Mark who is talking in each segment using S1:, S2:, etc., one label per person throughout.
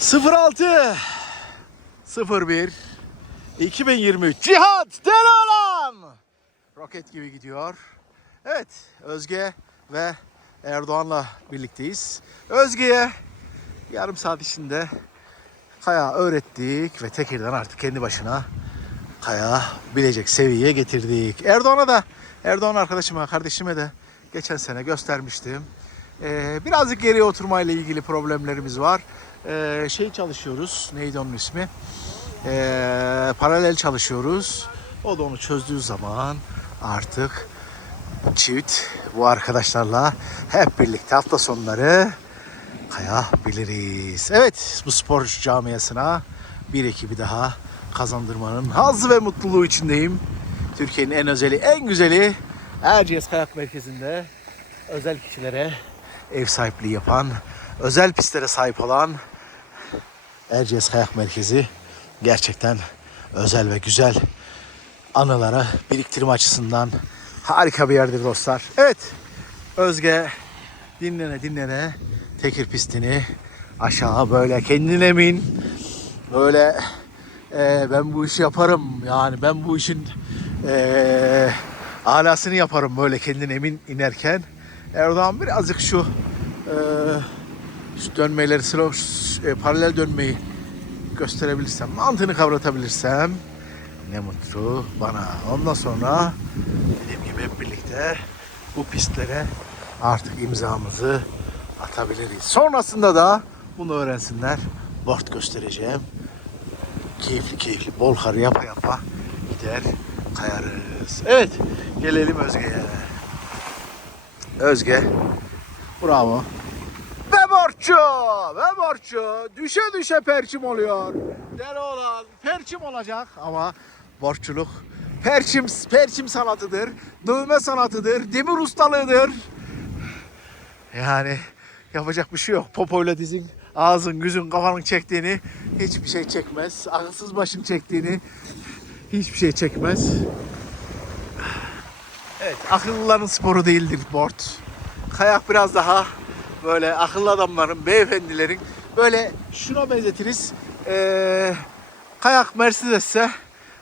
S1: 06 01 2023 Cihat Delalan Roket gibi gidiyor. Evet Özge ve Erdoğan'la birlikteyiz. Özge'ye yarım saat içinde kaya öğrettik ve Tekir'den artık kendi başına kaya bilecek seviyeye getirdik. Erdoğan'a da Erdoğan arkadaşıma, kardeşime de geçen sene göstermiştim. Ee, birazcık geriye oturmayla ilgili problemlerimiz var. Ee, şey çalışıyoruz. Neydi onun ismi? Ee, paralel çalışıyoruz. O da onu çözdüğü zaman artık çift bu arkadaşlarla hep birlikte hafta sonları kaya biliriz. Evet bu spor camiasına bir ekibi daha kazandırmanın hazzı ve mutluluğu içindeyim. Türkiye'nin en özeli, en güzeli Erciyes Kayak Merkezi'nde özel kişilere ev sahipliği yapan, özel pistlere sahip olan Erciyes Kayak Merkezi gerçekten özel ve güzel anılara biriktirme açısından harika bir yerdir dostlar. Evet, Özge dinlene dinlene Tekir pistini aşağı böyle kendine emin böyle e, ben bu işi yaparım. Yani ben bu işin e, alasını yaparım böyle kendine emin inerken. Erdoğan birazcık şu e, dönmeleri slow e, paralel dönmeyi gösterebilirsem mantığını kavratabilirsem ne mutlu bana. Ondan sonra dediğim gibi hep birlikte bu pistlere artık imzamızı atabiliriz. Sonrasında da bunu öğrensinler. Board göstereceğim. Keyifli keyifli bol kar yapa yapa gider kayarız. Evet gelelim Özge'ye. Özge bravo. Borçlu, ve borçlu. Düşe düşe perçim oluyor. Deli olan perçim olacak ama borçluluk perçim, perçim sanatıdır. Dövme sanatıdır. Demir ustalığıdır. Yani yapacak bir şey yok. Popoyla dizin, ağzın, gözün, kafanın çektiğini hiçbir şey çekmez. Akılsız başın çektiğini hiçbir şey çekmez. Evet, akıllıların sporu değildir board. Kayak biraz daha böyle akıllı adamların, beyefendilerin böyle şuna benzetiriz. Ee, kayak Mercedes'se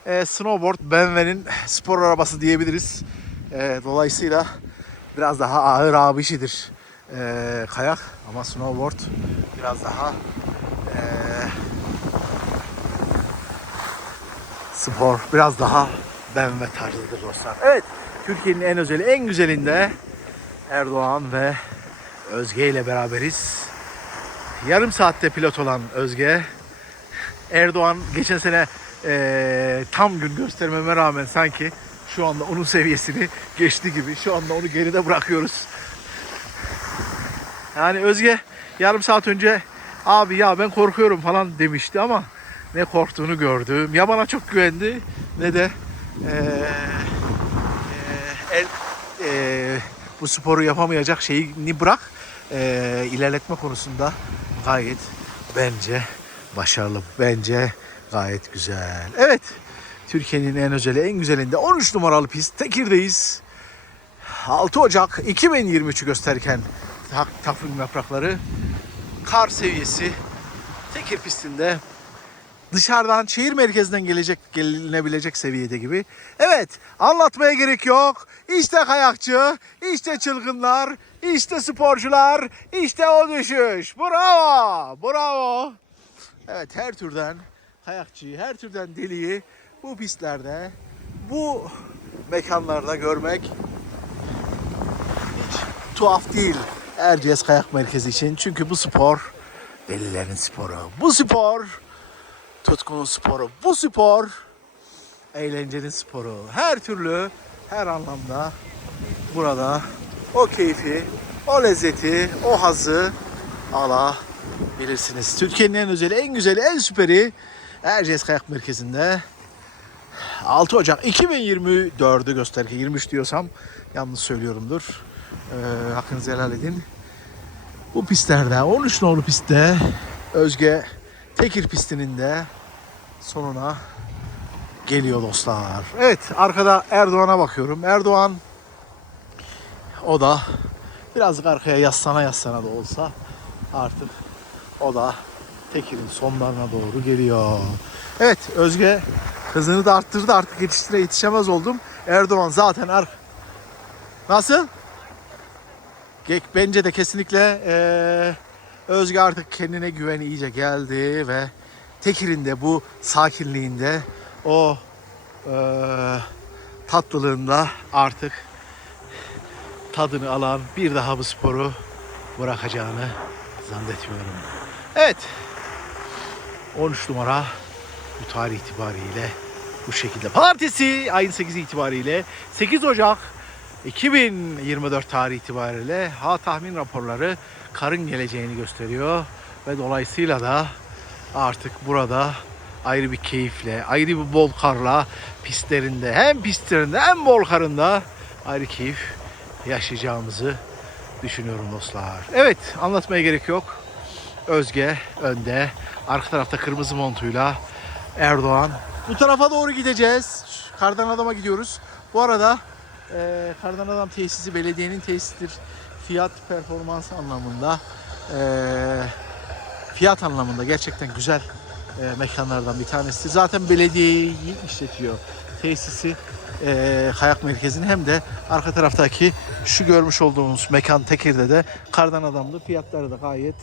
S1: e, snowboard BMW'nin spor arabası diyebiliriz. Ee, dolayısıyla biraz daha ağır abi işidir ee, kayak ama snowboard biraz daha ee, spor biraz daha BMW tarzıdır dostlar. Evet Türkiye'nin en özeli en güzelinde Erdoğan ve Özge ile beraberiz. Yarım saatte pilot olan Özge Erdoğan geçen sene eee, tam gün göstermeme rağmen sanki şu anda onun seviyesini geçti gibi. Şu anda onu geride bırakıyoruz. Yani Özge yarım saat önce abi ya ben korkuyorum falan demişti ama ne korktuğunu gördüm. Ya bana çok güvendi ne de eee, eee, el, eee, bu sporu yapamayacak şeyini bırak eee, ilerletme konusunda gayet bence başarılı. Bence gayet güzel. Evet. Türkiye'nin en özeli, en güzelinde 13 numaralı pist Tekir'deyiz. 6 Ocak 2023'ü gösterirken tak, takvim yaprakları kar seviyesi Tekir pistinde dışarıdan şehir merkezinden gelecek gelinebilecek seviyede gibi. Evet anlatmaya gerek yok. İşte kayakçı, işte çılgınlar, işte sporcular, işte o düşüş. Bravo, bravo. Evet her türden kayakçıyı, her türden deliği bu pistlerde, bu mekanlarda görmek hiç tuhaf değil Erciyes Kayak Merkezi için. Çünkü bu spor delilerin sporu. Bu spor tutkunun sporu. Bu spor eğlencenin sporu. Her türlü, her anlamda burada o keyfi, o lezzeti, o hazı alabilirsiniz. Türkiye'nin en özeli, en güzeli, en süperi Erciyes Kayak Merkezi'nde 6 Ocak 2024'ü gösterirken 23 diyorsam yanlış söylüyorumdur. Ee, hakkınızı helal edin. Bu pistlerde 13 nolu pistte Özge Tekir pistinin de sonuna geliyor dostlar. Evet arkada Erdoğan'a bakıyorum. Erdoğan o da birazcık arkaya yaslana yaslana da olsa artık o da Tekir'in sonlarına doğru geliyor. Evet Özge hızını da arttırdı artık yetiştire yetişemez oldum. Erdoğan zaten ar Nasıl? Bence de kesinlikle eee, Özge artık kendine güveni iyice geldi ve Tekir'in de bu sakinliğinde o eee, tatlılığında artık tadını alan bir daha bu sporu bırakacağını zannetmiyorum. Evet. 13 numara bu tarih itibariyle bu şekilde. Pazartesi ayın 8 itibariyle 8 Ocak 2024 tarihi itibariyle ha tahmin raporları karın geleceğini gösteriyor ve dolayısıyla da artık burada ayrı bir keyifle, ayrı bir bol karla pistlerinde hem pistlerinde hem bol karında ayrı keyif yaşayacağımızı düşünüyorum dostlar. Evet anlatmaya gerek yok. Özge önde. Arka tarafta kırmızı montuyla Erdoğan. Bu tarafa doğru gideceğiz. Kardan Adam'a gidiyoruz. Bu arada e, Kardan Adam tesisi belediyenin tesisidir. Fiyat performans anlamında e, fiyat anlamında gerçekten güzel e, mekanlardan bir tanesi. Zaten belediyeyi işletiyor tesisi e, kayak merkezini hem de arka taraftaki şu görmüş olduğunuz mekan Tekir'de de Kardan Adam'da fiyatları da gayet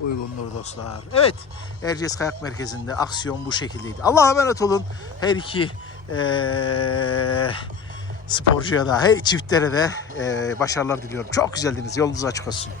S1: uygundur dostlar. Evet Erciyes Kayak Merkezi'nde aksiyon bu şekildeydi. Allah'a emanet olun. Her iki e, sporcuya da, her çiftlere de e, başarılar diliyorum. Çok güzeldiniz. Yolunuz açık olsun.